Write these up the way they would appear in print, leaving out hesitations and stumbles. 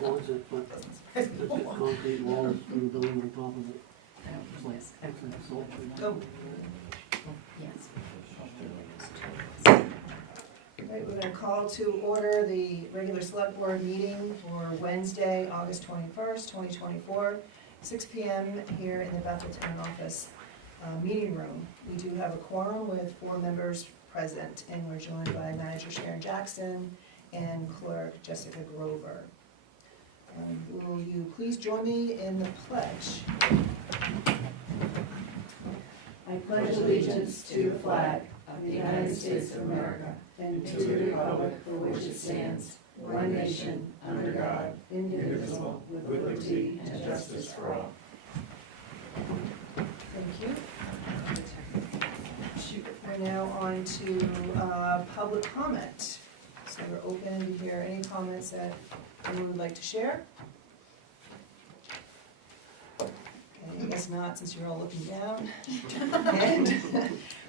Well, is it, but it's concrete walls for the building on top of it. It's like Epsom salt. Oh. Yes. All right, we're going to call to order the regular select board meeting for Wednesday, August 21st, 2024, 6 p.m. here in the Bethel Town Office meeting room. We do have a quorum with 4 members present, and we're joined by Manager Sharon Jackson and Clerk Jessica Grover. Will you please join me in the pledge? I pledge allegiance to the flag of the United States of America and to the republic for which it stands, one nation, under God, indivisible, with liberty and justice for all. Thank you. We're now on to public comment. So we're open to hear any comments that anyone would like to share. Okay, I guess not, since you're all looking down. And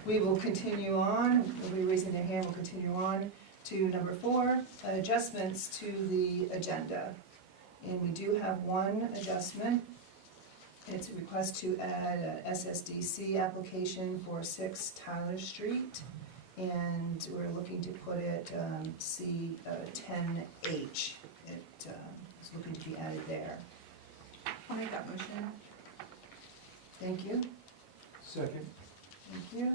we will continue on. Nobody raising their hand, we'll continue on to number 4, adjustments to the agenda. And we do have one adjustment. It's a request to add a SSDC application for 6 Tyler Street. And we're looking to put it C10H. It is looking to be added there. I'll make that motion. Thank you. Second. Thank you.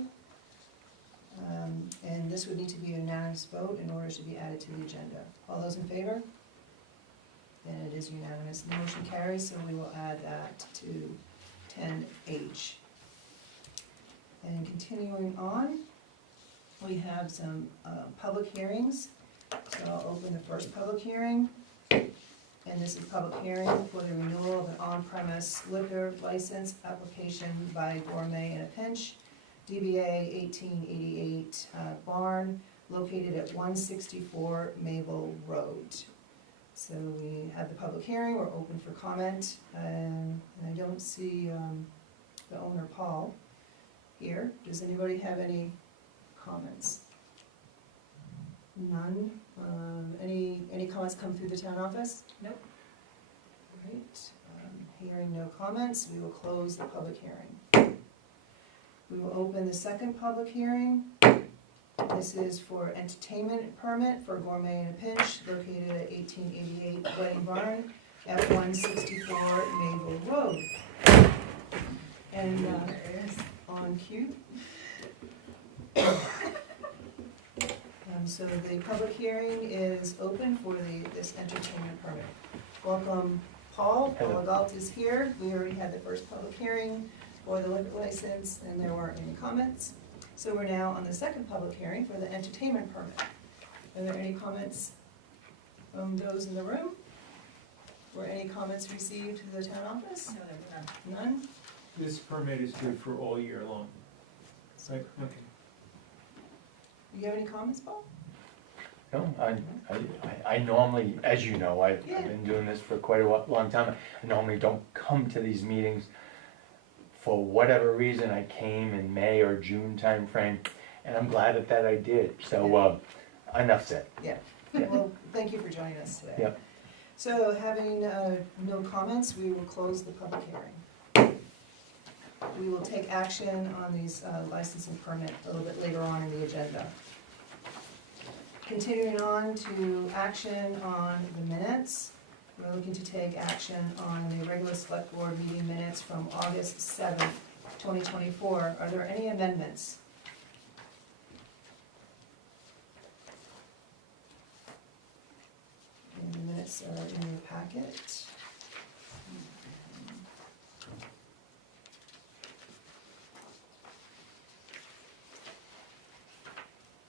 And this would need to be a unanimous vote in order to be added to the agenda. All those in favor? Then it is unanimous. The motion carries, so we will add that to 10H. And continuing on, we have some public hearings. So I'll open the first public hearing. And this is public hearing for the renewal of an on-premise liquor license application by Gourmet in a Pinch, DBA 1888 Barn, located at 164 Maple Road. So we had the public hearing, we're open for comment, and I don't see the owner, Paul, here. Does anybody have any comments? None? Any comments come through the town office? Nope. Great. Hearing no comments, we will close the public hearing. We will open the second public hearing. This is for entertainment permit for Gourmet in a Pinch, located at 1888 Wedding Barn at 164 Maple Road. And on cue. So the public hearing is open for this entertainment permit. Welcome, Paul. Paul Galt is here. We already had the first public hearing for the liquor license, and there weren't any comments. So we're now on the second public hearing for the entertainment permit. Are there any comments from those in the room? Were any comments received to the town office? No, there were none. None? This permit is good for all year long. Right, okay. Do you have any comments, Paul? No, I normally, as you know, I've been doing this for quite a long time. I normally don't come to these meetings. For whatever reason, I came in May or June timeframe, and I'm glad that I did. So, enough said. Yeah. Well, thank you for joining us today. Yep. So, having no comments, we will close the public hearing. We will take action on these license and permit a little bit later on in the agenda. Continuing on to action on the minutes. We're looking to take action on the regular select board meeting minutes from August 7th, 2024. Are there any amendments? And the minutes are in your packet.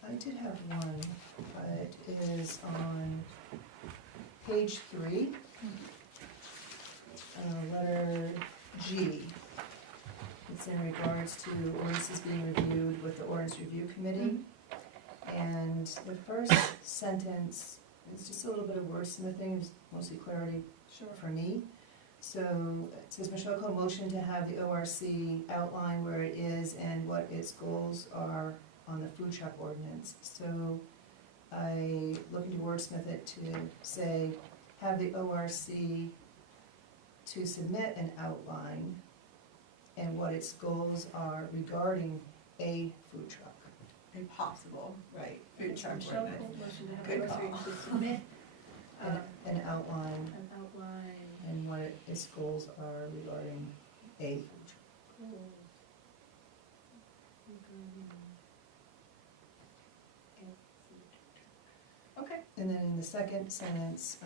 I did have one, but it is on page 3, letter G. It's in regards to ordinances being reviewed with the Ordinance Review Committee. And the first sentence is just a little bit of wordsmithing, it's mostly clarity for me. So it says, Michelle Cole motion to have the ORC outline where it is and what its goals are on the food truck ordinance. So I looking to wordsmith it to say, have the ORC to submit an outline and what its goals are regarding a food truck. Impossible. Right. Food truck Michelle ordinance. Cole motion to have Good ORC call. to submit An outline an outline. and what its goals are regarding a food truck. Okay. And then in the second sentence,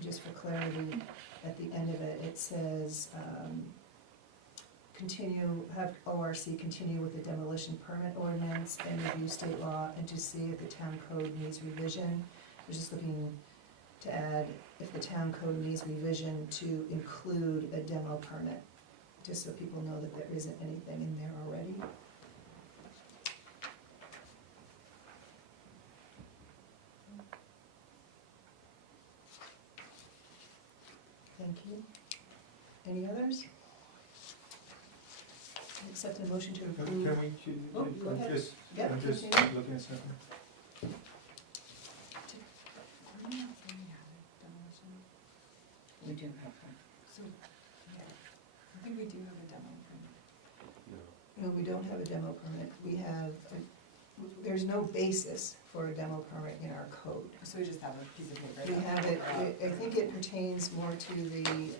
just for clarity, at the end of it, it says, have ORC continue with the demolition permit ordinance and review state law and to see if the town code needs revision. We're just looking to add if the town code needs revision to include a demo permit, just so people know that there isn't anything in there already. Thank you. Any others? Accept a motion to Can approve. we, Oh, go I'm ahead. just, Yep, I'm just continue. looking at something. We do have one. So, yeah, I think we do have a demo permit. No, we don't have a demo permit. We have, there's no basis for a demo permit in our code. So we just have a piece of paper. We have it, I think it pertains more to the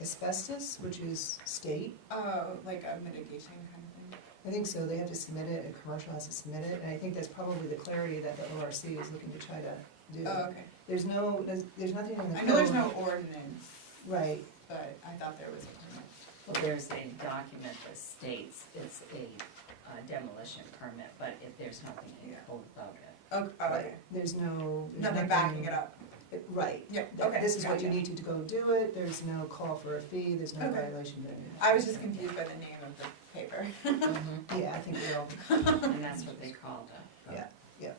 asbestos, which is state. Oh, like a mitigation kind of thing? I think so, they have to submit it, a commercial has to submit it, and I think that's probably the clarity that the ORC is looking to try to do. Oh, okay. There's nothing in the code. I know there's no ordinance, Right, but I thought there was a permit. Well, there's a document that states it's a demolition permit, but if there's nothing in the Yeah. code about it. Oh, okay. there's there's Nothing backing it up. Right. Yep, That okay. This is what you gotcha. need to go do it, there's no call for a fee, there's no Okay. violation. I was just confused by the name of the paper. Yeah, I think we're all, And that's what they called it.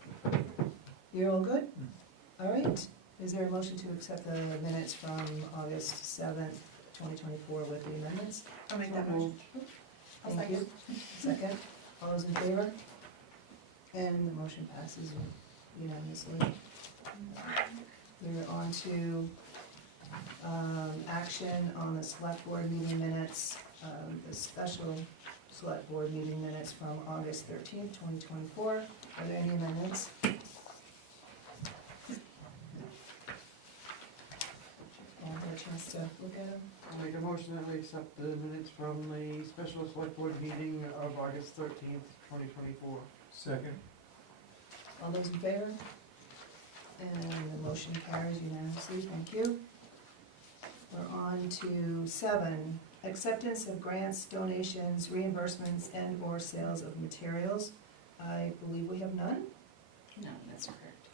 you're all good? All right, is there a motion to accept the minutes from August 7th, 2024 with the amendments? I'll make that So motion. moved. I'll Thank you. second. Second, all those in favor? And the motion passes unanimously. We're on to action on the select board meeting minutes, the special select board meeting minutes from August 13th, 2024. Are there any amendments? All had a chance to look at them? I'll make a motion that we accept the minutes from the special select board meeting of August 13th, 2024. Second, All those in favor? And the motion carries unanimously, thank you. We're on to 7, acceptance of grants, donations, reimbursements, and/or sales of materials. I believe we have none, No, that's correct.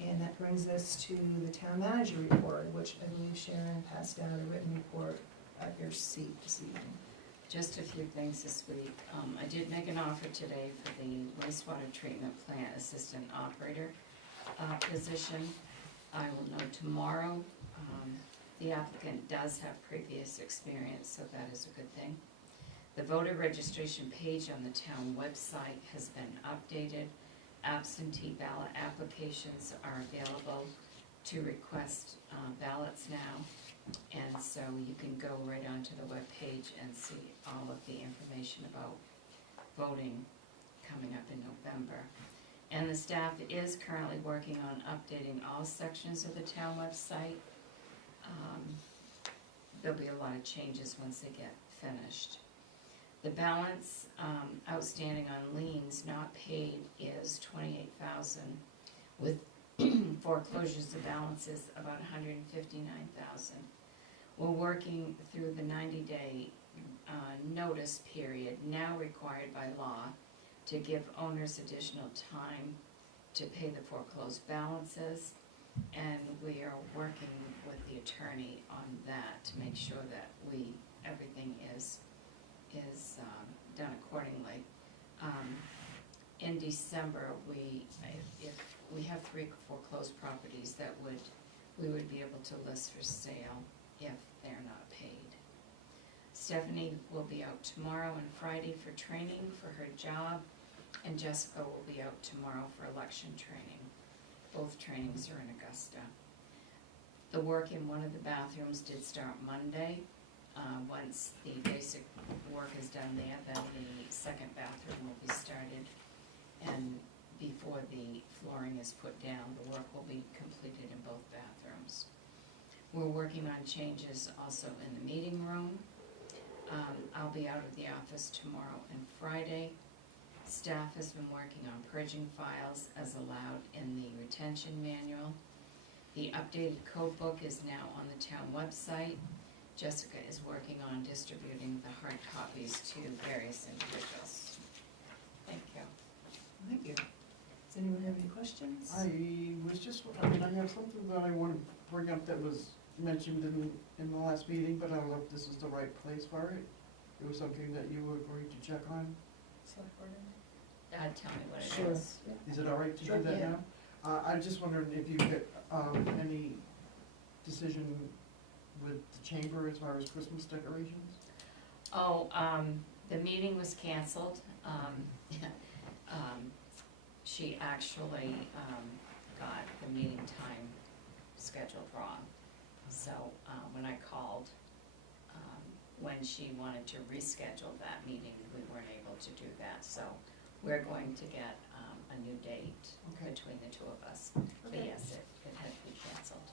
and that brings us to the town manager report, which I believe Sharon passed out a written report at your seat this evening. Just a few things this week. I did make an offer today for the wastewater treatment plant assistant operator position. I will know tomorrow. The applicant does have previous experience, so that is a good thing. The voter registration page on the town website has been updated. Absentee ballot applications are available to request ballots now. And so you can go right onto the webpage and see all of the information about voting coming up in November. And the staff is currently working on updating all sections of the town website. There'll be a lot of changes once they get finished. The balance outstanding on liens not paid is $28,000, with foreclosures, the balance is about $159,000. We're working through the 90-day notice period now required by law to give owners additional time to pay the foreclosed balances. And we are working with the attorney on that to make sure that everything is done accordingly. In December, if we have 3 foreclosed properties that we would be able to list for sale if they're not paid. Stephanie will be out tomorrow and Friday for training for her job, and Jessica will be out tomorrow for election training. Both trainings are in Augusta. The work in one of the bathrooms did start Monday. Once the basic work is done there, then the second bathroom will be started. And before the flooring is put down, the work will be completed in both bathrooms. We're working on changes also in the meeting room. I'll be out of the office tomorrow and Friday. Staff has been working on purging files as allowed in the retention manual. The updated code book is now on the town website. Jessica is working on distributing the hard copies to various individuals. Thank you. Thank you. Does anyone have any questions? I have something that I want to bring up that was mentioned in the last meeting, but I don't know if this is the right place for it. It was something that you agreed to check on. Select board. Tell me what it Sure. is. Is it all right to Sure, do that yeah. now? I just wondered if you get any decision with the chamber as far as Christmas decorations? Oh, the meeting was canceled. She actually, got the meeting time scheduled wrong. So, when I called, when she wanted to reschedule that meeting, we weren't able to do that. So, we're going to get, a new date Okay. between the two of us. But Okay. yes, it had to be canceled.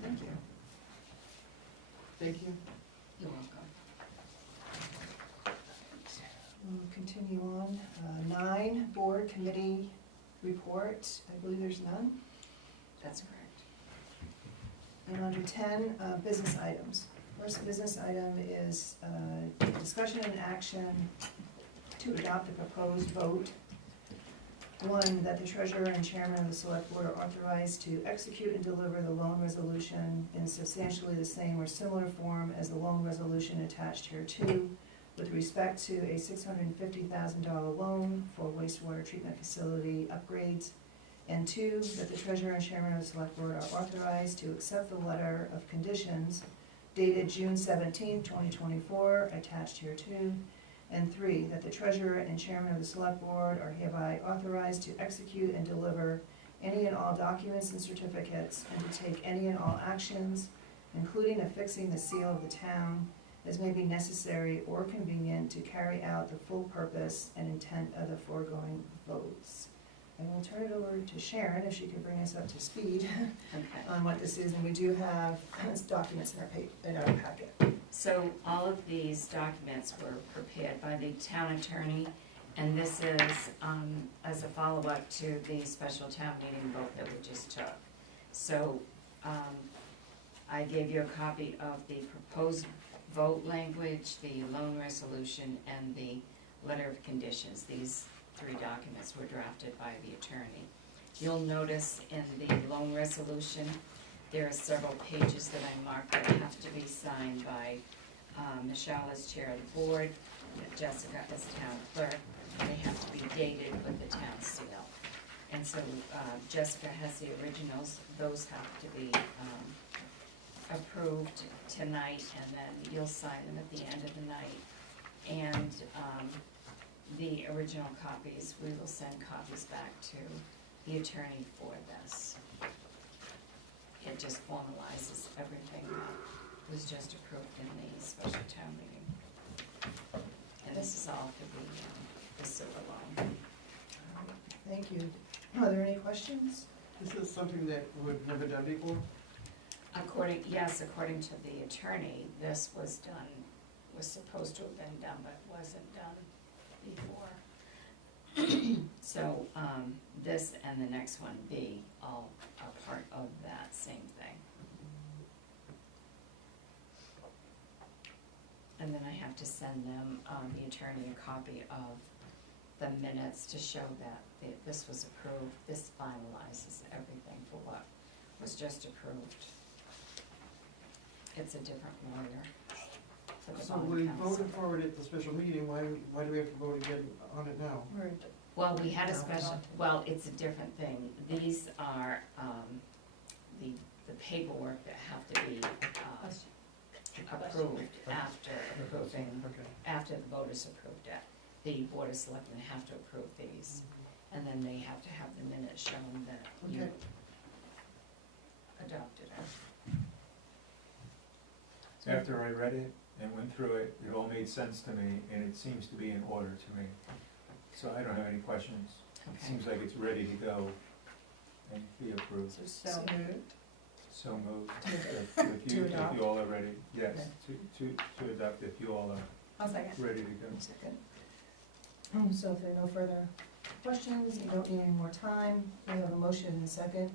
Thank you. Thank you. You're welcome. We'll continue on. 9, board committee report. I believe there's none. That's correct. And under 10, business items. First business item is discussion and action to adopt the proposed vote. 1, that the treasurer and chairman of the select board are authorized to execute and deliver the loan resolution in substantially the same or similar form as the loan resolution attached here too, with respect to a $650,000 loan for wastewater treatment facility upgrades. And 2, that the treasurer and chairman of the select board are authorized to accept the letter of conditions dated June 17, 2024, attached here too. And 3, that the treasurer and chairman of the select board are hereby authorized to execute and deliver any and all documents and certificates and to take any and all actions, including affixing the seal of the town, as may be necessary or convenient to carry out the full purpose and intent of the foregoing votes. I will turn it over to Sharon if she could bring us up to speed Okay. on what this is, and we do have documents in our packet. So all of these documents were prepared by the town attorney, and this is as a follow-up to the special town meeting vote that we just took. So I gave you a copy of the proposed vote language, the loan resolution, and the letter of conditions. These 3 documents were drafted by the attorney. You'll notice in the loan resolution, there are several pages that I marked that have to be signed by Michelle as chair of the board, Jessica as town clerk. They have to be dated with the town seal. And so Jessica has the originals. Those have to be approved tonight, and then you'll sign them at the end of the night. And the original copies, we will send copies back to the attorney for this. It just formalizes everything that was just approved in the special town meeting. And this is all for the sewer loan. Thank you. Are there any questions? This is something that we've never done before? According to the attorney, this was supposed to have been done, but wasn't done before. So, this and the next one, B, all are part of that same thing. And then I have to send them, the attorney, a copy of the minutes to show that this was approved. This finalizes everything for what was just approved. It's a different lawyer for the So bond we counsel. voted for it at the special meeting, why do we have to vote again on it now? Well, we had a special, well, it's a different thing. These are, the paperwork that have to be, approved after approving, Okay. after the voters approved it. The board of selectmen have to approve these. and then they have to have the minutes showing that you Okay. adopted it. After I read it and went through it, it all made sense to me, and it seems to be in order to me. So I don't have any questions. It Okay. seems like it's ready to go and be approved. So moved. So moved. To If you adopt? all are ready, yes, Okay. to adopt if you all are I'll second. ready to go. Second. So if there are no further questions, you don't need any more time, we have a motion and a second.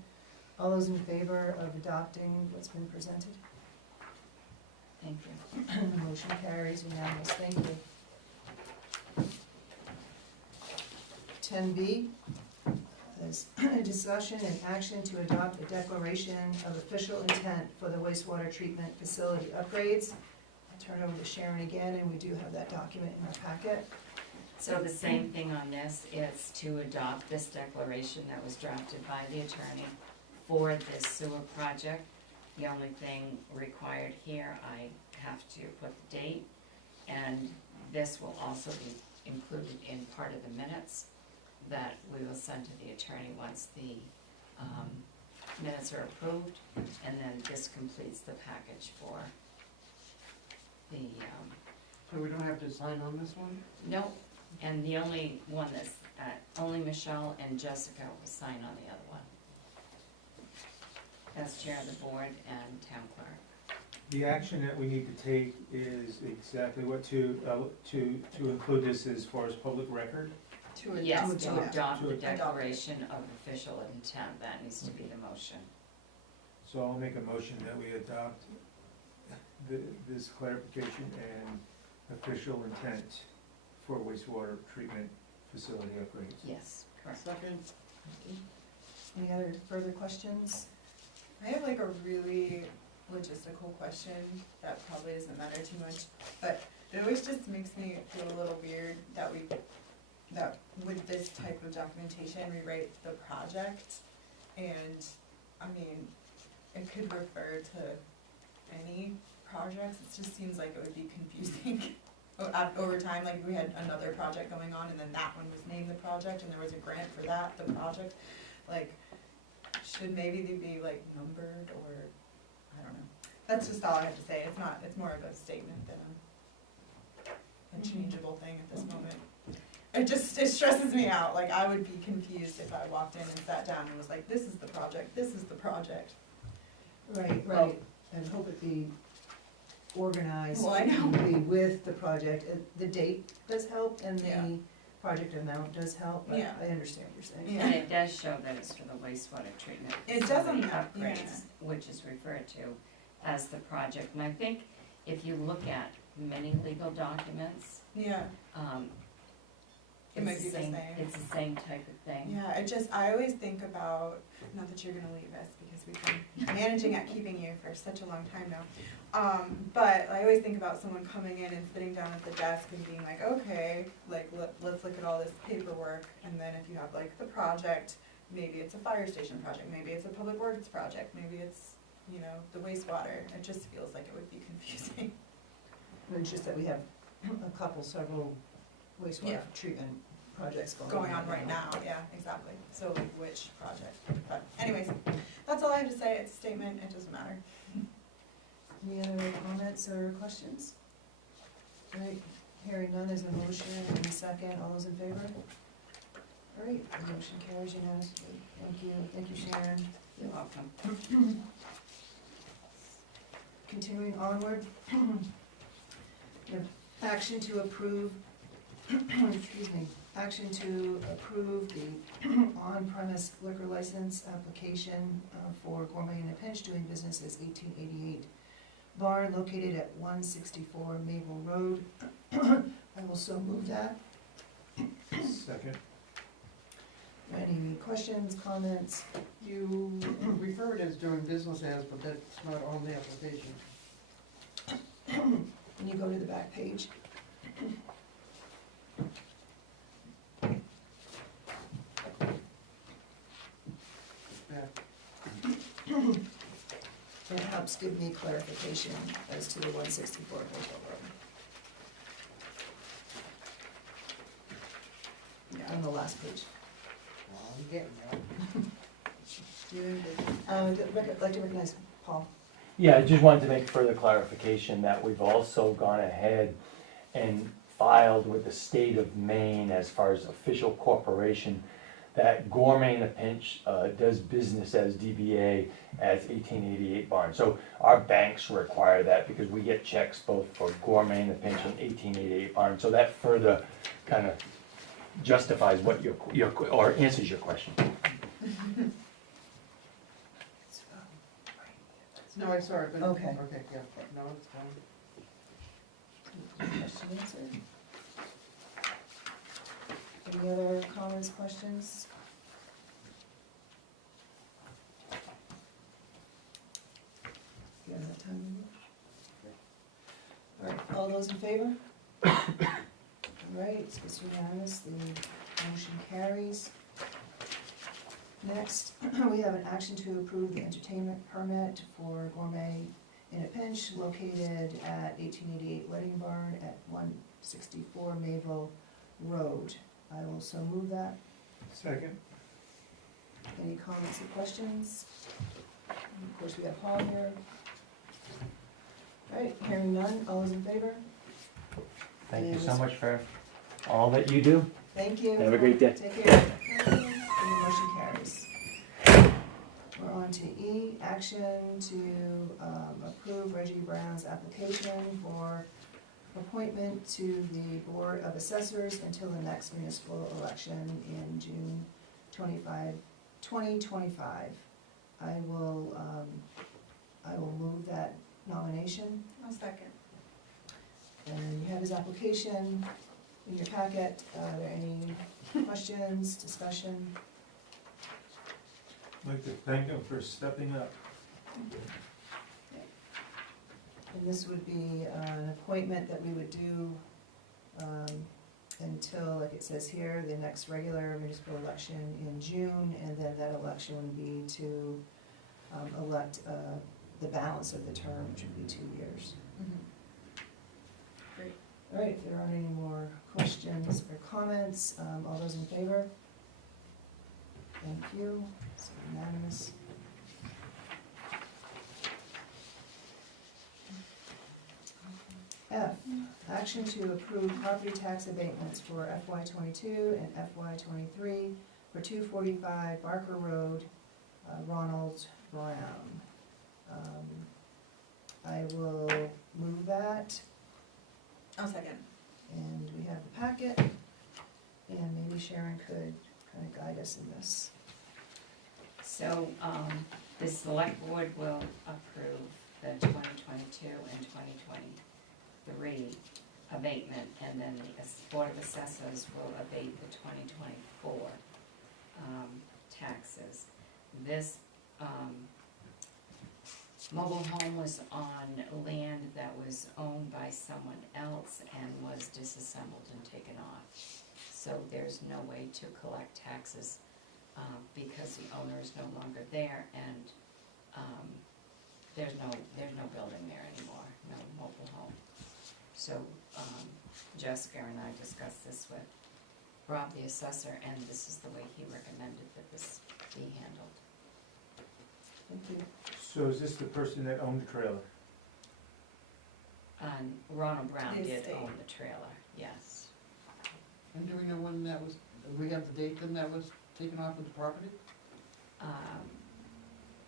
All those in favor of adopting what's been presented? Thank you. The motion carries unanimous, thank you. 10B is a discussion and action to adopt a declaration of official intent for the wastewater treatment facility upgrades. I'll turn it over to Sharon again, and we do have that document in our packet. So the same thing on this is to adopt this declaration that was drafted by the attorney for this sewer project. The only thing required here, I have to put the date, and this will also be included in part of the minutes that we will send to the attorney once the minutes are approved, and then this completes the package for the, So we don't have to sign on this one? no, and the only one that's, only Michelle and Jessica will sign on the other one. As chair of the board and town clerk. The action that we need to take is exactly what to include this as far as public record. Yes, to to adopt. adopt the To adopt. declaration of official intent, that needs to be the motion. So I'll make a motion that we adopt this clarification and official intent for wastewater treatment facility upgrades. Yes, correct. Second? Any other further questions? I have like a really logistical question that probably doesn't matter too much, but it always just makes me feel a little weird that with this type of documentation, we write the project, and, I mean, it could refer to any projects, it just seems like it would be confusing over time, like we had another project going on, and then that one was named the project, and there was a grant for that, the project, like, should maybe they be like numbered, or, I don't know. That's just all I have to say, it's more of a statement than a changeable thing at this moment. It stresses me out, like, I would be confused if I walked in and sat down and was like, this is the project, this is the project. Right, Well- right, and hope it be organized. Well, I know. Be with the project. The date does help, and Yeah. the project amount does help, but Yeah. I understand what you're saying. Yeah. And it does show that it's for the wastewater treatment It facility doesn't, upgrades, which is referred to as the project. And I think if you look at many legal documents, Yeah, it might be the same. It's the same type of thing. Yeah, I always think about, not that you're gonna leave us, because we've been managing at keeping you for such a long time now. But I always think about someone coming in and sitting down at the desk and being like, okay, like, let's look at all this paperwork, and then if you have like the project, maybe it's a fire station project, maybe it's a public works project, maybe it's, you know, the wastewater, it just feels like it would be confusing. And it's just that we have several wastewater Yeah. treatment projects Going on right now, yeah, exactly, so like which project, but anyways, that's all I have to say, it's a statement, it doesn't matter. Any other comments or questions? All right, hearing none, there's a motion and a second, all those in favor? All right, the motion carries unanimously, thank you Sharon. You're welcome. Continuing onward, we have action to approve, action to approve the on-premise liquor license application for Gourmet in a Pinch doing business as 1888 Bar located at 164 Maple Road. I will so move that. Second. Any questions, comments? You refer it as doing business as, but that's not on the application. Can you go to the back page? Yeah. It helps give me clarification as to the 164 Maple Road. Yeah. On the last page. I'm getting there. I'd like to recognize Paul. Yeah, I just wanted to make further clarification that we've also gone ahead and filed with the state of Maine as far as official corporation, that Gourmet in a Pinch does business as DBA as 1888 Barn. So our banks require that because we get checks both for Gourmet in a Pinch and 1888 Barn. So that further kind of justifies what or answers your question. No, I saw it, but. Okay. Okay, yeah, no, it's fine. Question answered. Any other comments, questions? You guys have time to move? All right, all those in favor? All right, so it's unanimous, the motion carries. Next, we have an action to approve the entertainment permit for Gourmet in a Pinch located at 1888 Wedding Barn at 164 Mayville Road. I will so move that. Second? Any comments or questions? And of course, we have Paul here. All right, hearing none, all those in favor? Thank you so much for all that you do. Thank you. Have a great day. Take care. And the motion carries. We're on to E, action to approve Reggie Brown's application for appointment to the Board of Assessors until the next municipal election in June 2025. I will move that nomination. I'll second. And you have his application in your packet. Are there any questions, discussion? I'd like to thank him for stepping up. And this would be an appointment that we would do until, like it says here, the next regular municipal election in June, and then that election would be to elect the balance of the term, which would be 2 years. Great. All right, if there aren't any more questions or comments, all those in favor? Thank you, it's unanimous. F, action to approve property tax abatements for FY '22 and FY '23 for 245 Barker Road, Ronald Brown. I will move that, I'll second. and we have the packet, and maybe Sharon could kind of guide us in this. So, the select board will approve the 2022 and 2023 abatement, and then the Board of Assessors will abate the 2024 taxes. This mobile home was on land that was owned by someone else and was disassembled and taken off. So there's no way to collect taxes because the owner is no longer there, and there's no building there anymore, no mobile home. So Jessica and I discussed this with Rob, the assessor, and this is the way he recommended that this be handled. Thank you. So is this the person that owned the trailer? Ronald Brown The did estate. own the trailer, yes. And do we know when that was, we have the date then that was taken off of the property?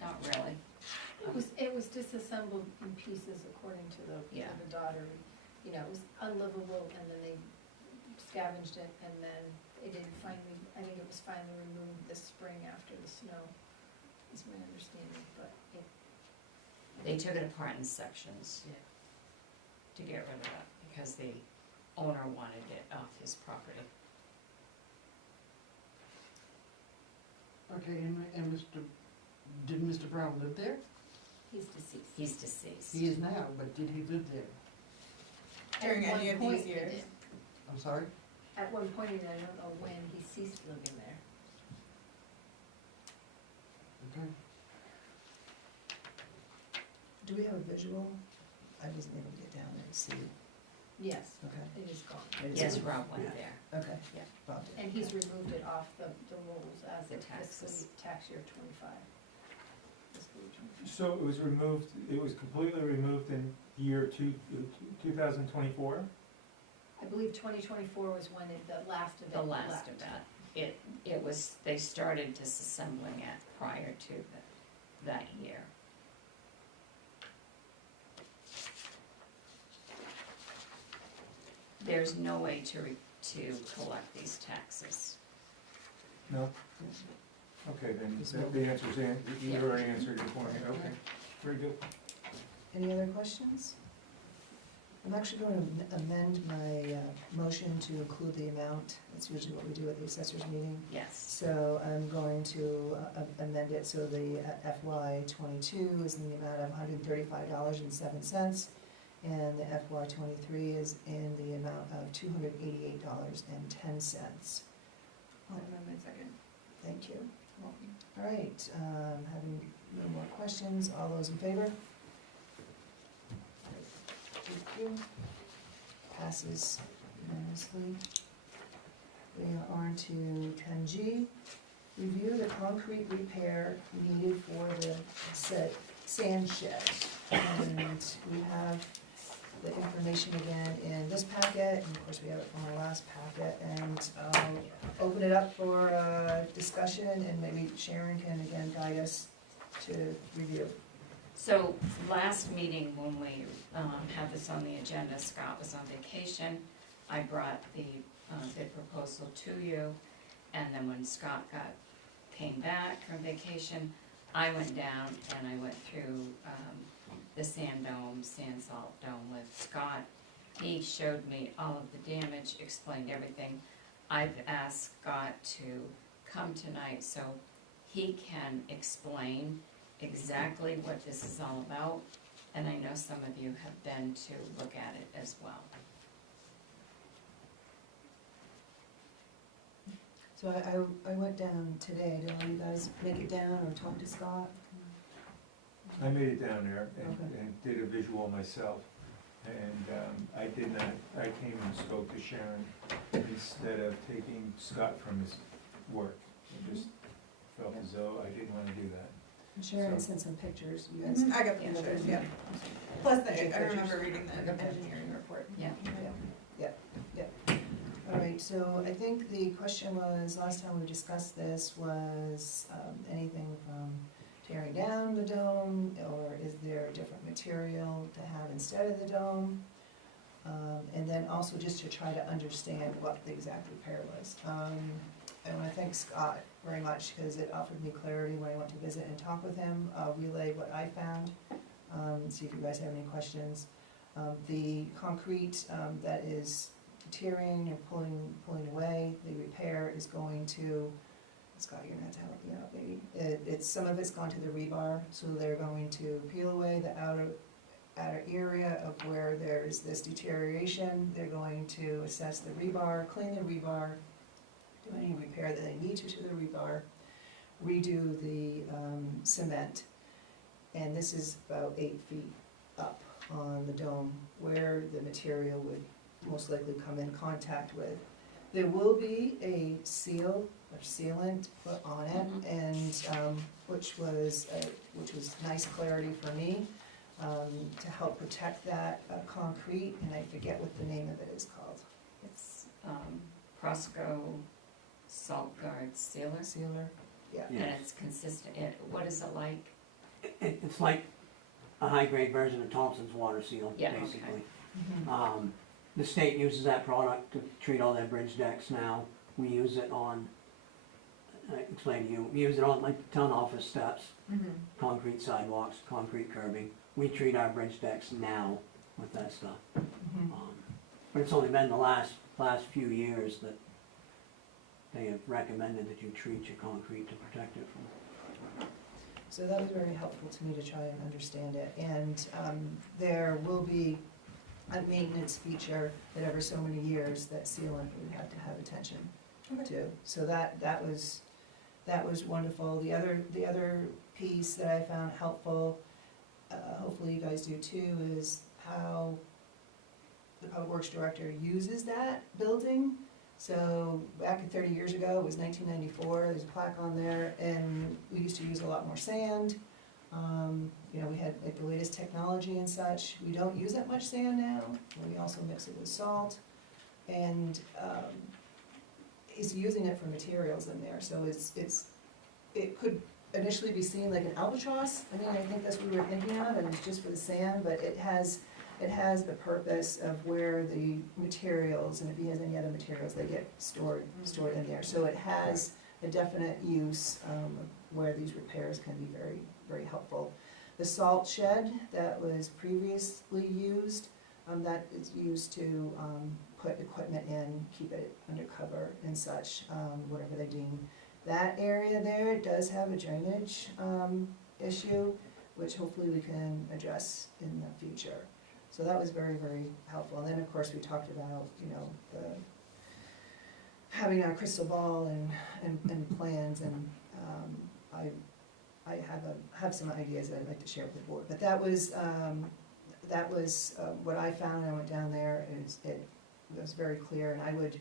Not really. It was disassembled in pieces according to Yeah. the daughter. You know, it was unlivable, and then they scavenged it, and then it didn't finally, I think it was finally removed this spring after the snow, is my understanding, but it. They took it apart in sections to get rid of it because the owner wanted it off his property. Okay, and did Mr. Brown live there? He's deceased. He's deceased. He is now, but did he live there? During At any one of point these he years? did. I'm sorry? At one point, and I don't know when, he ceased living there. Okay. Do we have a visual? I wasn't able to get down there to see. Yes, Okay. it is gone. It is Yes, gone. Rob went Yeah. there. Okay. Yeah. Bob did. And he's removed it off the rolls as The of fiscal taxes. tax year 25. Fiscal year 25. So it was removed, it was completely removed in year 2024? I believe 2024 was when the last of it The left. last of that. It was, they started disassembling it prior to that year. There's no way to collect these taxes. No? Okay, then the answer's in, you already answered it for me, okay, very good. Any other questions? I'm actually going to amend my motion to include the amount. That's usually what we do at the assessors meeting. Yes. So I'm going to amend it so the FY '22 is in the amount of $135.07, and the FY '23 is in the amount of $288.10. I'll amend my second. Thank you. All right, having no more questions, all those in favor? Thank you. Passes unanimously. We are on to 10G. Review the concrete repair needed for the said sand shed. And we have the information again in this packet, and of course we have it from our last packet. And I'll open it up for discussion, and maybe Sharon can again guide us to review. So last meeting, when we had this on the agenda, Scott was on vacation. I brought the bid proposal to you, and then when Scott came back from vacation, I went down and I went through the sand salt dome with Scott. He showed me all of the damage, explained everything. I've asked Scott to come tonight so he can explain exactly what this is all about, and I know some of you have been to look at it as well. So I went down today. Did all you guys make it down or talk to Scott? I made it down there Okay. and did a visual myself. And I did not, I came and spoke to Sharon instead of taking Scott from his work. I just felt as though I didn't want to do that. And Sharon So- sent some pictures. You guys. I got Yeah. pictures, yeah. Plus, Take I remember pictures. reading the Okay. engineering report. Yeah. All right, so I think the question was, last time we discussed this, was anything from tearing down the dome, or is there a different material to have instead of the dome? And then also just to try to understand what the exact repair was. I want to thank Scott very much, because it offered me clarity when I went to visit and talk with him. I'll relay what I found, see if you guys have any questions. The concrete that is deteriorating and pulling away, the repair is going to, Scott, you're gonna have to help me out, maybe. Some of it's gone to the rebar, so they're going to peel away the outer area of where there's this deterioration. They're going to assess the rebar, clean the rebar, do any repair that they need to the rebar, redo the cement. And this is about 8 feet up on the dome where the material would most likely come in contact with. There will be a seal or sealant put on it, and which was nice clarity for me, to help protect that concrete, and I forget what the name of it is called. It's Prosco Salt Guard Sealer, Sealer, yeah. and it's consistent, what is it like? It's like a high-grade version of Thompson's water seal, Yeah, okay. basically. Mhm. The state uses that product to treat all their bridge decks now. We use it on, I explained to you, we use it on like town office steps, Mm-hmm. concrete sidewalks, concrete curbing. We treat our bridge decks now with that stuff. Mhm. But it's only been the last few years that they have recommended that you treat your concrete to protect it from. So that was very helpful to me to try and understand it. And there will be a maintenance feature that every so many years that sealant would have to have attention to. So that was wonderful. The other piece that I found helpful, hopefully you guys do too, is how the Public Works Director uses that building. So back 30 years ago, it was 1994, there's a plaque on there, and we used to use a lot more sand. You know, we had like the latest technology and such. We don't use that much sand now. We also mix it with salt. And he's using it for materials in there, so it could initially be seen like an albatross. I mean, I think that's what we were thinking of, and it's just for the sand, but it has the purpose of where the materials, and if he has any other materials, they get stored in there. So it has a definite use where these repairs can be very, very helpful. The salt shed that was previously used, that is used to put equipment in, keep it under cover and such, whatever they deem. That area there does have a drainage issue, which hopefully we can address in the future. So that was very, very helpful. And then, of course, we talked about, you know, having our crystal ball and plans, and I have some ideas that I'd like to share with the board. But that was what I found when I went down there. It was very clear, and I would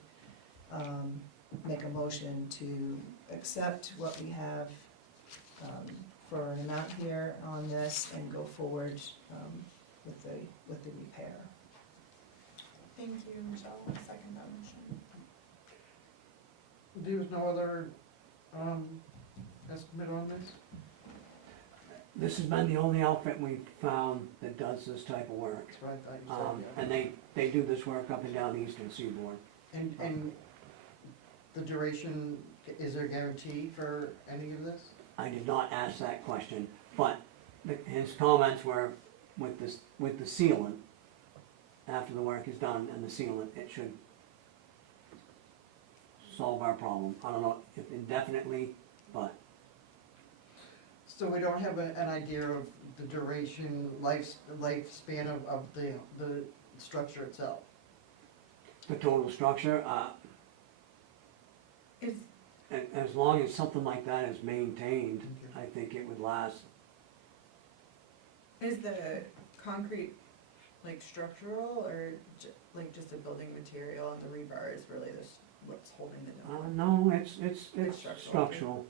make a motion to accept what we have for an amount here on this and go forward with the repair. Thank you, Michelle, I'll second that motion. There's no other estimate on this? This has been the only outfit we've found that does this type of work. That's what I thought you said, yeah. And they do this work up and down the eastern seaboard. And the duration, is there a guarantee for any of this? I did not ask that question, but his comments were with the sealant, after the work is done and the sealant, it should solve our problem. I don't know if indefinitely, but So we don't have an idea of the duration, lifespan of the structure itself? the total structure, Is, as long as something like that is maintained, I think it would last. is the concrete like structural, or like just a building material, and the rebar is really what's holding it down? No, it's structural.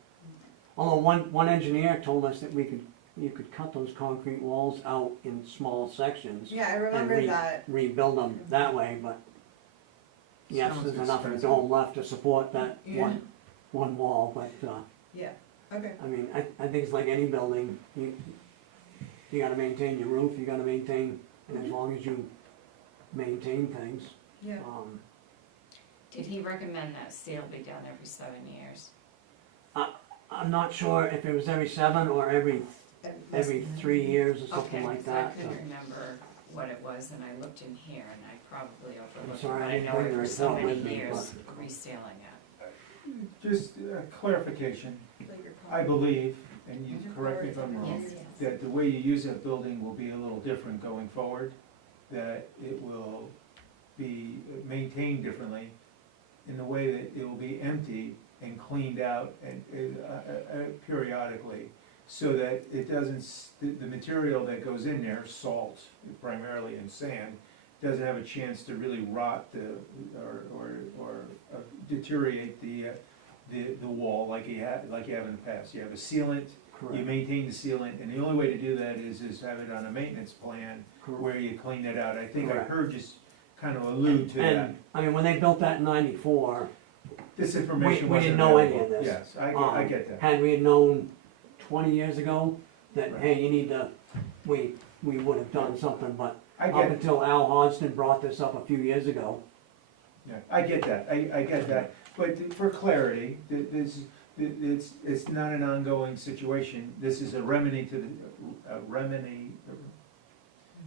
Although one engineer told us that you could cut those concrete walls out in small sections. Yeah, I remember that. Rebuild them that way, but yes, Sounds there's enough expensive. dome left to support that Yeah. one wall, but, Yeah, okay. I mean, I think it's like any building, you gotta maintain your roof, you gotta maintain, and as long as you maintain things, Yeah. Did he recommend that steel be done every 7 years? I'm not sure if it was every 7 or every 3 years or something Okay, like 'cause I that. couldn't remember what it was, and I looked in here, and I probably overlooked it, sorry, but I I didn't know bring it the for so report many with me, years, resealing it. Just clarification, Like your I believe, and you correct me if I'm wrong, Yes, yes. that the way you use that building will be a little different going forward, that it will be maintained differently in the way that it will be empty and cleaned out and periodically, so that it doesn't, the material that goes in there, salt primarily and sand, doesn't have a chance to really rot or deteriorate the wall like you have in the past. You have a sealant, you Correct, maintain the sealant, and the only way to do that is have it on a maintenance plan where you clean it out. I think I Correct. heard you kind of allude to that. and, I mean, when they built that in 94, This information we wasn't didn't know any available. of this. Yes, I get that. had we had known 20 years ago that, Right. hey, you need to, we would have done something, but I up get, until Al Hodgson brought this up a few years ago. yeah, I get that, I get that. But for clarity, it's not an ongoing situation. This is a remedy to a remedy,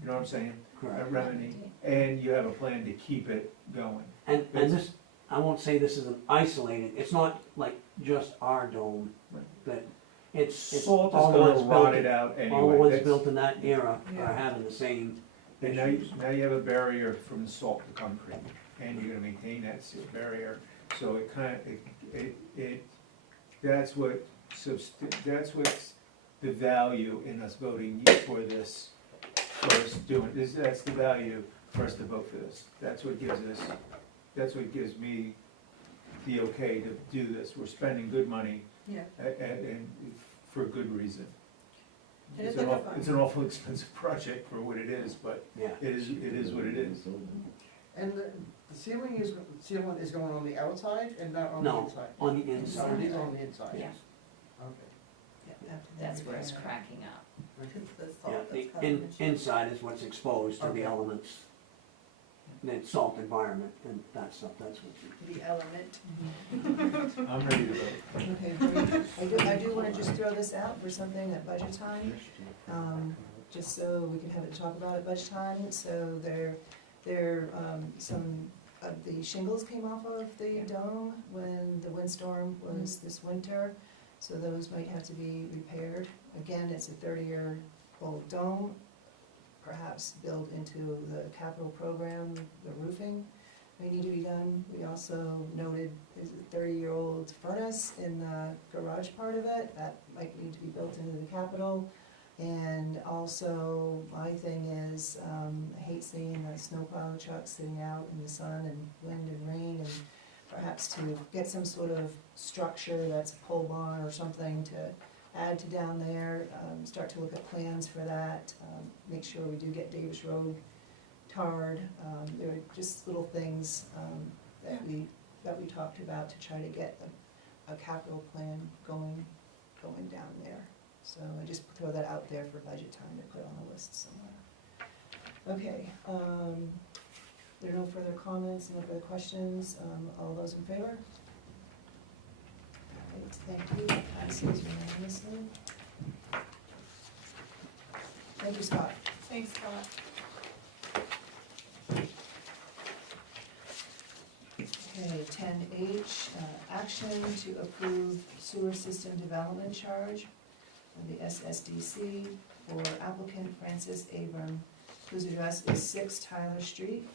you know what I'm saying? A remedy, and you have a plan to keep it going. And this, I won't say this is an isolated, it's not like just our dome, Right. but it's Salt is all the ones gonna built, rot it out anyway. all the ones That's- built in that era Yeah. are having the same And issues. now you have a barrier from the salt to concrete, and you're gonna maintain that barrier, so it that's what's the value in us voting for this, for us doing this, that's the value for us to vote for this. That's what gives me the okay to do this. We're spending good money Yeah. and for good reason. It is It's like a fun. it's an awful expensive project for what it is, but Yeah. it is what it is. And the ceiling is going on the outside and not on the No, inside? on the On the, inside. on the inside? Yeah. Okay. Yeah, after they That's where it's repair it. cracking up. It's the Yeah, salt the that's causing the inside is what's exposed to the Okay. elements, the salt environment and that stuff, that's what. the element. I'm ready to vote. Okay, great. I do wanna just throw this out for something at budget time, just so we can have it to talk about at budget time. So some of the shingles came off of the dome when the windstorm was this winter, so those might have to be repaired. Again, it's a 30-year-old dome, perhaps built into the capital program, the roofing may need to be done. We also noted there's a 30-year-old furnace in the garage part of it, that might need to be built into the capital. And also, my thing is, I hate seeing the snowplow trucks sitting out in the sun and wind and rain, and perhaps to get some sort of structure that's a pole barn or something to add to down there, start to look at plans for that, make sure we do get Davis Road tarred. There are just little things that we talked about to try to get a capital plan going down there. So I just throw that out there for budget time to put on a list somewhere. Okay, there are no further comments, no further questions, all those in favor? All right, thank you, passes unanimously. Thank you, Scott. Thanks, Scott. Okay, 10H, action to approve sewer system development charge of the SSDC for applicant Francis Abram, whose address is 6 Tyler Street,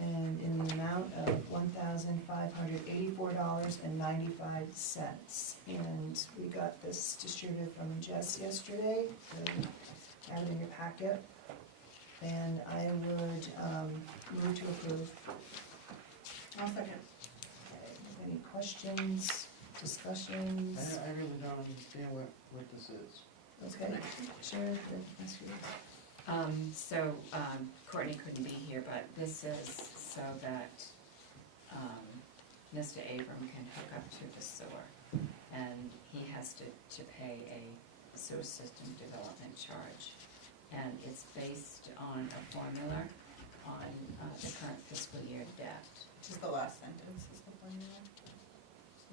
and in the amount of $1,584.95. And we got this distributed from Jess yesterday, so you have it in your packet. And I would move to approve. I'll second. Okay, any questions, discussions? I really don't understand what this is. Okay, Sharon, ask you. Courtney couldn't be here, but this is so that, Mr. Abram can hook up to the sewer. And he has to pay a sewer system development charge. And it's based on a formula on, the current fiscal year debt. Just the last sentence is the formula. So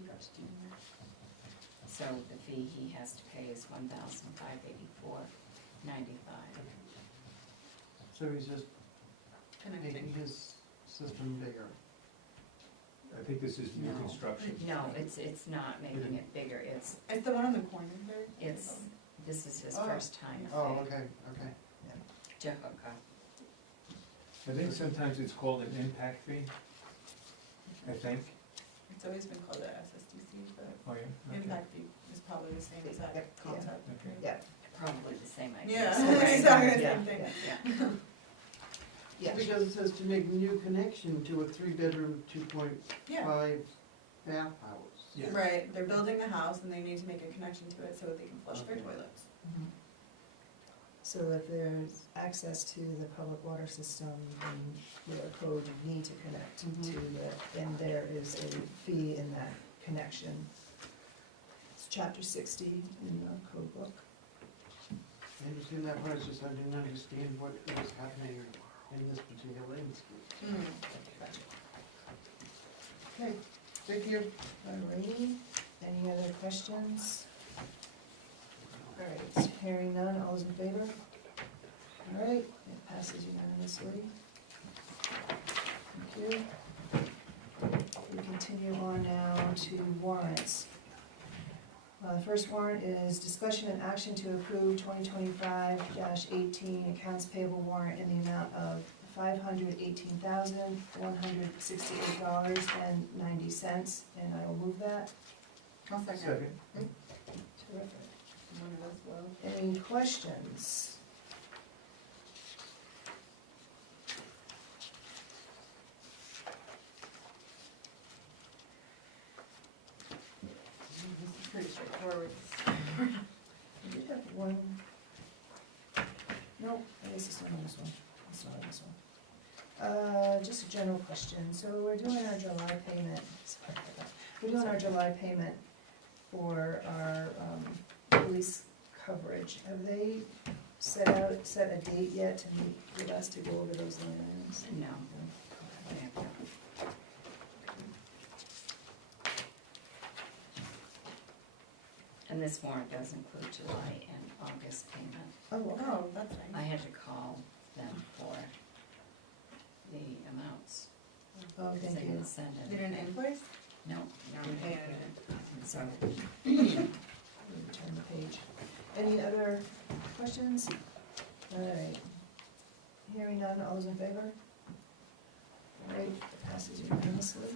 you have to do that. So the fee he has to pay is $1,584.95. So he's just making Connecting. his system bigger. I think this is new No. construction. No, it's not making it bigger, it's, It's the one on the corner there? this is his Oh. first time Oh, okay. to hook up. I think sometimes it's called an impact fee, I think. It's always been called a SSDC, but Oh, yeah? Okay. impact fee is probably the same as that Yep, yeah. concept. Okay. Yeah. Probably the same idea. Yeah, So, right. exactly the Yeah, same thing. Yeah. Yes. Because it says to make new connection to a 3-bedroom, 2.5 Yeah, bathhouse. Yeah. right, they're building the house and they need to make a connection to it so they can flush their Okay. toilets. Mhm. So if there's access to the public water system, then the code would need to connect to it, and there is a fee in that connection. It's chapter 60 in the code book. I understand that, but I didn't understand what was happening in this particular instance. Okay, thank you. Alrighty, any other questions? Alright, hearing none, all those in favor? Alright, it passes unanimously. Thank you. We continue on now to warrants. The first warrant is discussion and action to approve 2025-18 accounts payable warrant in the amount of $518,168.90, and I will move that. I'll second. Second. Terrific. One of those well. Any questions? No, I guess it's not on this one, it's not on this one. Just a general question, so we're doing our July payment, sorry about that. We're doing our July payment for our, police coverage. Have they set a date yet to meet with us to go over those lines? No. Okay. And this warrant does include July and August payment. Oh, okay. Oh, that's I nice. had to call them for the amounts. Oh, Because thank they you. didn't send They didn't anything. invoice? No, no, Yeah. and so, Let me turn the page. Any other questions? All right. Hearing none, all those in favor? All right, it passes unanimously.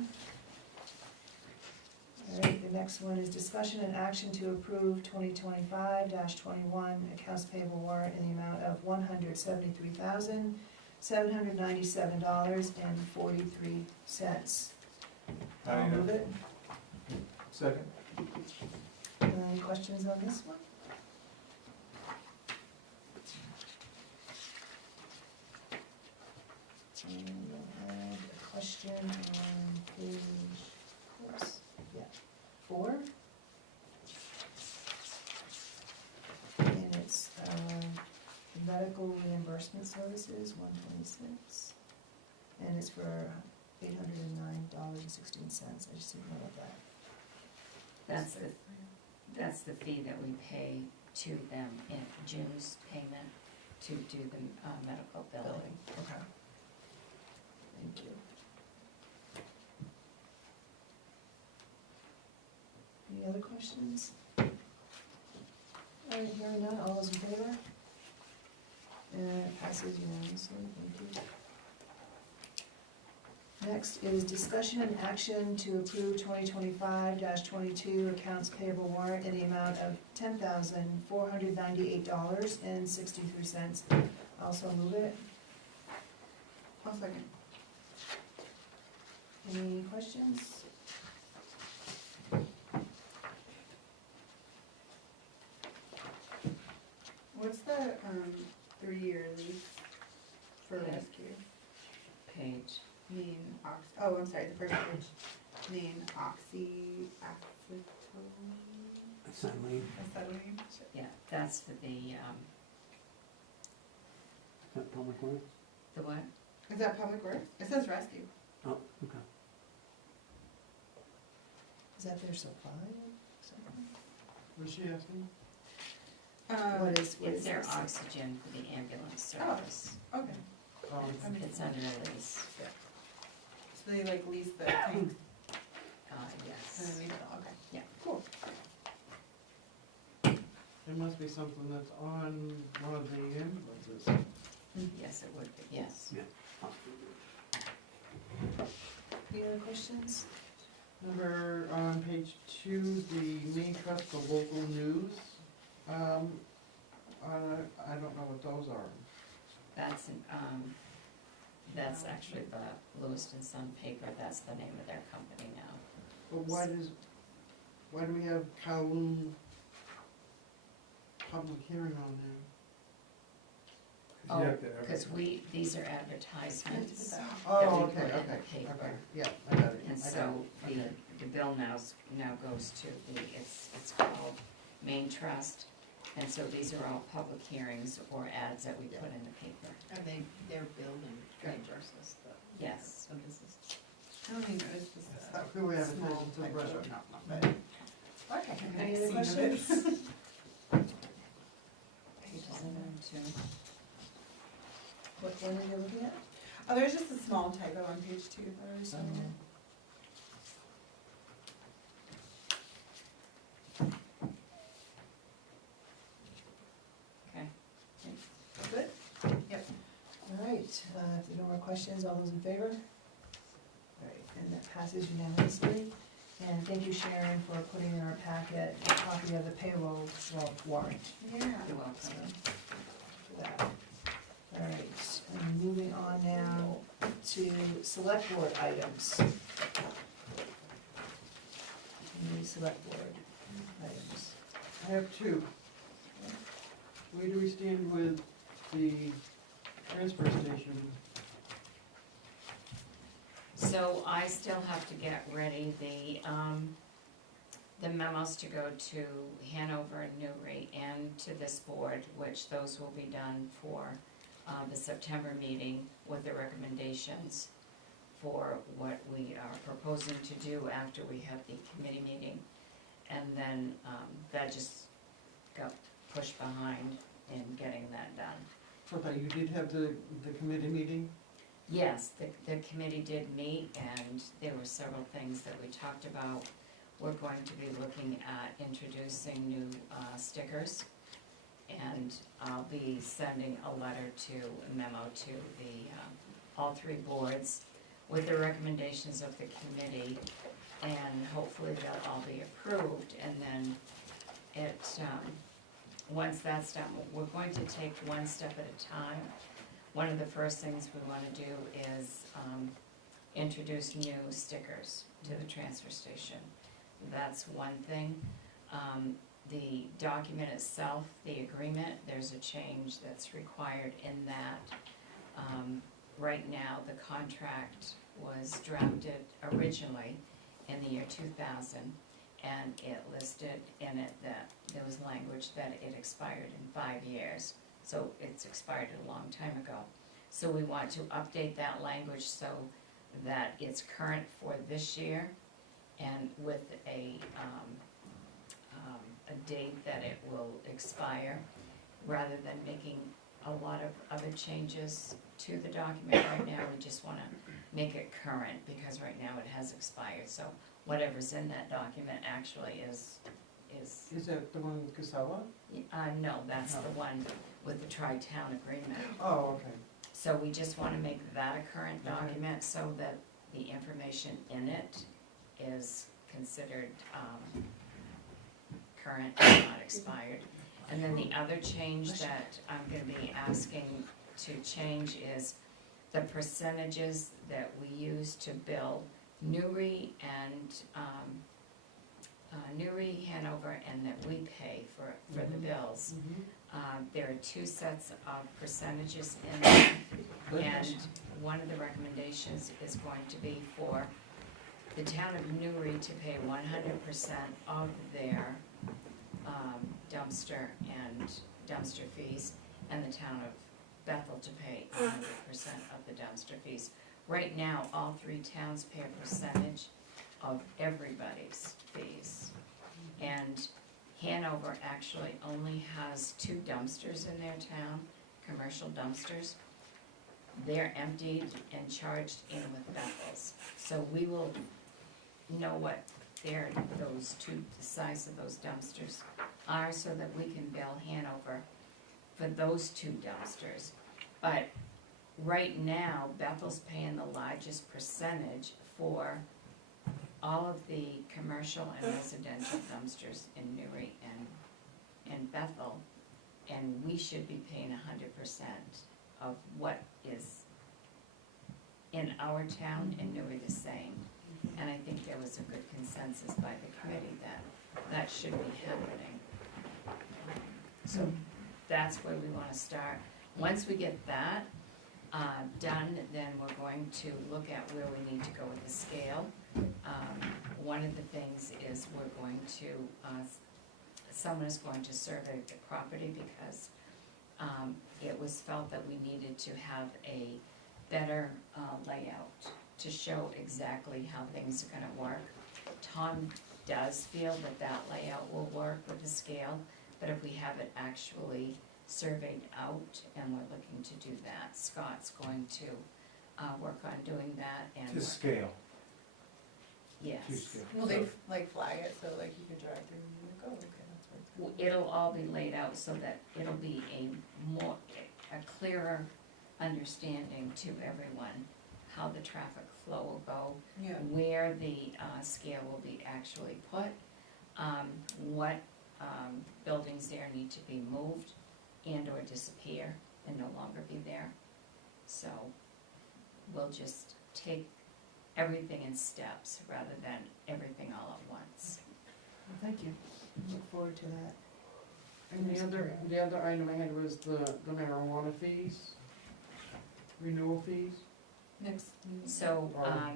All right, the next one is discussion and action to approve 2025-21 accounts payable warrant in the amount of $173,797.43. I'll move it. Second? Any questions on this one? And we'll add a question on page, oops, yeah, 4. And it's, medical reimbursement services, 126. And it's for $809.16, I just didn't know about that. that's the fee that we pay to them in June's payment to do the medical billing. Okay. Thank you. Any other questions? All right, hearing none, all those in favor? And it passes unanimously, thank you. Next is discussion and action to approve 2025-22 accounts payable warrant in the amount of $10,498.63. Also move it. I'll second. Any questions? What's the, 3-year lease for Yeah. rescue? Page. Main oh, I'm sorry, the first page. Main oxyacetylene, Acetylene, acetylene. Yeah, that's for the, is that public works? the what? Is that public works? It says rescue. Oh, okay. Is that their supply? Was she asking? What is It's their this? oxygen for the ambulance service. Okay, It's under a lease, so they like lease the tanks and yes. then we sell, okay. Yeah. Cool. It must be something that's on one of the ambulances. Yes, it would be, yes. Any other questions? Number, on page 2, the main trust for local news. I don't know what those are. That's actually the Lewiston Sun paper, that's the name of their company now. But why do we have Kowloon public hearing on there? You have to Because advertise. these are advertisements, Oh, we okay, put in the okay, paper. okay, yeah, I got it. and I got so it, okay. the bill now goes to it's called Main Trust. And so these are all public hearings or ads that we put in the paper. Are they're building reimburses, Yes. the business. I don't even know, it's just a Who we have small attention to the type restaurant? of- But Okay. Any I've other seen questions? it. Pages in there too. What one are you looking at? Oh, there's just a small typo on page 2 that I was showing you. Okay. Good? Yep. All right, if there are no more questions, all those in favor? All right, and that passes unanimously. And thank you, Sharon, for putting in our packet a copy of the payroll warrant. Yeah. You're welcome. So, for that. All right, and moving on now to select board items. Any select board items? I have 2. Where do we stand with the transfer station? So I still have to get ready the memos to go to Hanover and Newry and to this board, which those will be done for the September meeting with the recommendations for what we are proposing to do after we have the committee meeting. And then that just got pushed behind in getting that done. So that you did have the committee meeting? Yes, the committee did meet, and there were several things that we talked about. We're going to be looking at introducing new stickers, and I'll be sending a letter a memo to all three boards with the recommendations of the committee, and hopefully they'll all be approved, and then once that's done, we're going to take one step at a time. One of the first things we want to do is introduce new stickers to the transfer station. That's one thing. The document itself, the agreement, there's a change that's required in that. Right now, the contract was drafted originally in the year 2000, and it listed in it that there was language that it expired in 5 years. So it's expired a long time ago. So we want to update that language so that it's current for this year, and with a date that it will expire, rather than making a lot of other changes to the document right now. We just want to make it current, because right now it has expired. So whatever's in that document actually is. Is that the one with Casella? No, that's the one with the tri-town agreement. Oh, okay. So we just want to make that a current Okay. document so that the information in it is considered current and not expired. And then the other change that I'm going to be asking to change is the percentages that we use to bill Newry and Newry, Hanover, and that we pay for the bills. There are two sets of percentages in there, and one of the recommendations is going to be for the town of Newry to pay 100% of their dumpster fees, and the town of Bethel to pay 100% of the dumpster fees. Right now, all three towns pay a percentage of everybody's fees. And Hanover actually only has 2 dumpsters in their town, commercial dumpsters. They're emptied and charged in with Bethel's. So we will know what the size of those dumpsters are, so that we can bill Hanover for those 2 dumpsters. But right now, Bethel's paying the largest percentage for all of the commercial and residential dumpsters in Newry and Bethel, and we should be paying 100% of what is in our town, and Newry the same. And I think there was a good consensus by the committee that that should be happening. So that's where we want to start. Once we get that done, then we're going to look at where we need to go with the scale. One of the things is we're going to, someone is going to survey the property, because it was felt that we needed to have a better layout to show exactly how things are gonna work. Tom does feel that that layout will work with the scale, but if we have it actually surveyed out, and we're looking to do that, Scott's going to work on doing that, and. To scale, to Yes. scale. Will they like flag it so like you could drive through and be like, oh, okay, that's where it's going? It'll all be laid out so that it'll be a clearer understanding to everyone how the traffic flow will go, Yeah. where the scale will be actually put, what buildings there need to be moved and or disappear and no longer be there. So we'll just take everything in steps rather than everything all at once. Well, thank you. Look forward to that. And the other item I had was the marijuana fees, renewal fees. Next. So, Or-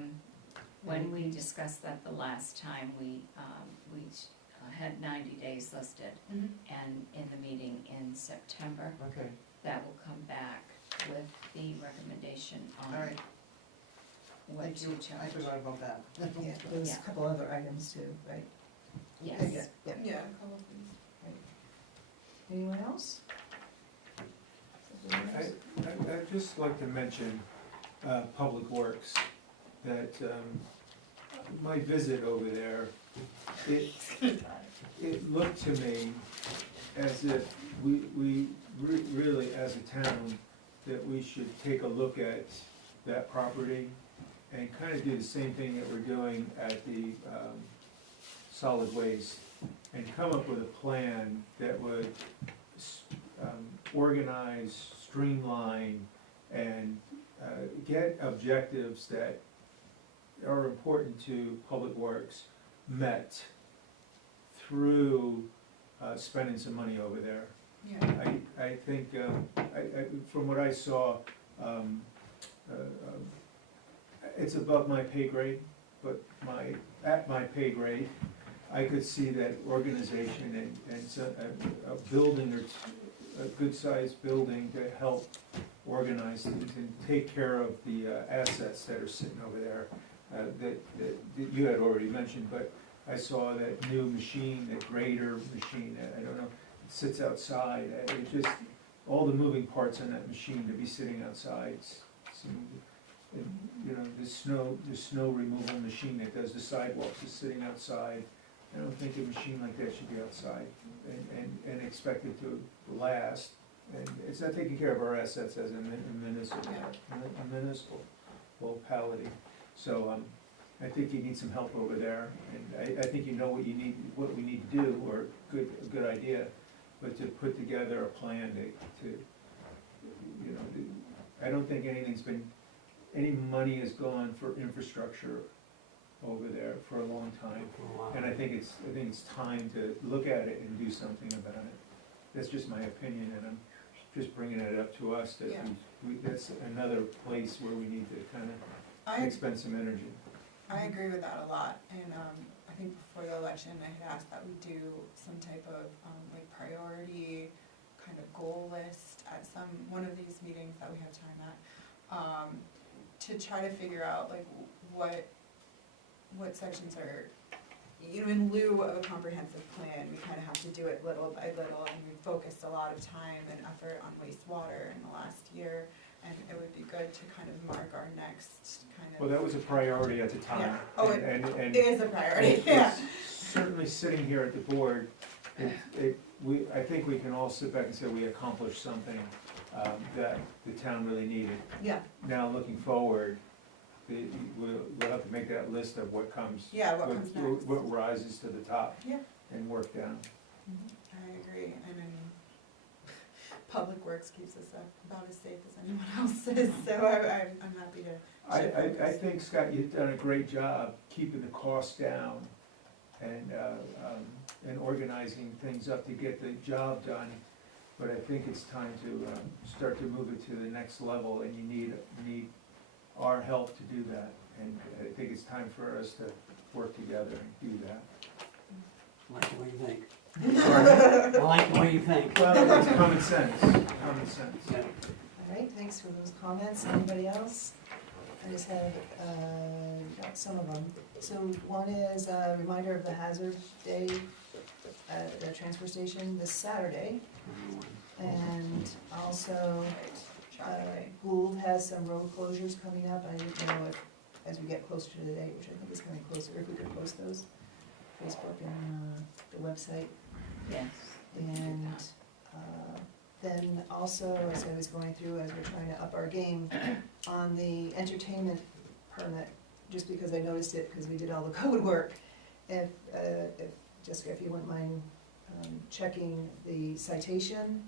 when we discussed that the last time, we had 90 days listed, Mhm. and in the meeting in September, Okay, that will come back with the recommendation all on right, what thank to you, charge. I forgot about that. Yeah, there was a Yeah. couple other items too, right? Yes. Yeah. Yeah, a couple things. Anyone else? I'd just like to mention, Public Works, that, my visit over there, it looked to me as if we really, as a town, that we should take a look at that property and kind of do the same thing that we're doing at the, solid waste, and come up with a plan that would organize, streamline, and get objectives that are important to Public Works met through spending some money over there. Yeah. I think, from what I saw, it's above my pay grade, but at my pay grade, I could see that organization and so, a building or a good-sized building to help organize things and take care of the assets that are sitting over there, that you had already mentioned, but I saw that new machine, that grader machine, I don't know, it sits outside, it just, all the moving parts on that machine to be sitting outside, you know, the snow removal machine that does the sidewalks is sitting outside. I don't think a machine like that should be outside and expected to last. And it's not taking care of our assets as a municipal locality. So, I think you need some help over there, and I think you know what we need to do, or a good idea, but to put together a plan to you know, I don't think any money has gone for infrastructure over there for a long time. And I think it's time to look at it and do something about it. That's just my opinion, and I'm just bringing it up to us, that Yeah. that's another place where we need to kind of I expend some energy. agree with that a lot, and I think before the election, I had asked that we do some type of like priority kind of goal list at one of these meetings that we have time at, to try to figure out like what sections are, you know, in lieu of a comprehensive plan, we kind of have to do it little by little, and we focused a lot of time and effort on wastewater in the last year, and it would be good to kind of mark our next kind of. Well, that was a priority at the time. Yeah. Oh, and It is a priority, yeah. Certainly sitting here at the board, I think we can all sit back and say we accomplished something that the town really needed. Yeah, Now, looking forward, we'll have to make that list of what comes. yeah, what comes next? What rises to the top. Yeah. And work down. I agree, and then Public Works keeps us about as safe as anyone else is, so I'm happy to chip in. I think, Scott, you've done a great job keeping the costs down and organizing things up to get the job done. But I think it's time to start to move it to the next level, and you need our help to do that. And I think it's time for us to work together and do that. I like the way you think. I like the way you think. Well, it's common sense, Yeah. All right, thanks for those comments. Anybody else? I just have, got some of them. So one is a reminder of the hazard day at the transfer station this Saturday. And also, Gould has some road closures coming up. I didn't know if, as we get closer to the date, which I think is coming closer, if we could post those, Facebook and the website. Yes. And then also, as I was going through, as we're trying to up our game on the entertainment permit, just because I noticed it, because we did all the code work, if Jessica, if you wouldn't mind checking the citation,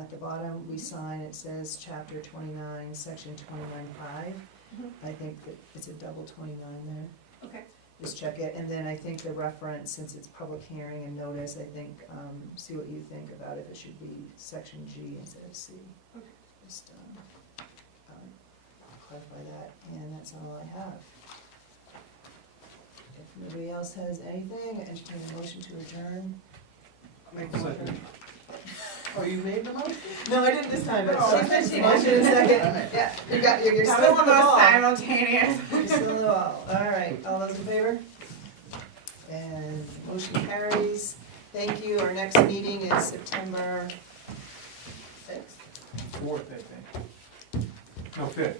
at the bottom, we sign, it says chapter 29, section 29.5. Mhm. I think that it's a double 29 there. Okay. just check it, and then I think the reference, since it's public hearing and notice, I think, see what you think about if it should be section G instead of C. Okay. Just, clarify that, and that's all I have. If nobody else has anything, I entertain a motion to adjourn. Make a motion. Oh, you made the motion? No, I didn't this time, but. Oh, she said she Motion did. and second, yeah, you're That still was on the the most ball. simultaneous. You're still on the ball, all right, all those in favor? And motion carries. Thank you, our next meeting is September 6th, 4th, I think. No, 5th.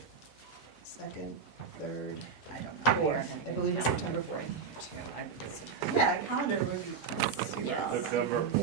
2nd, 3rd, I don't know. 4th, I believe it's September 4th. Yeah, calendar would be super Yes. awesome. September 4th.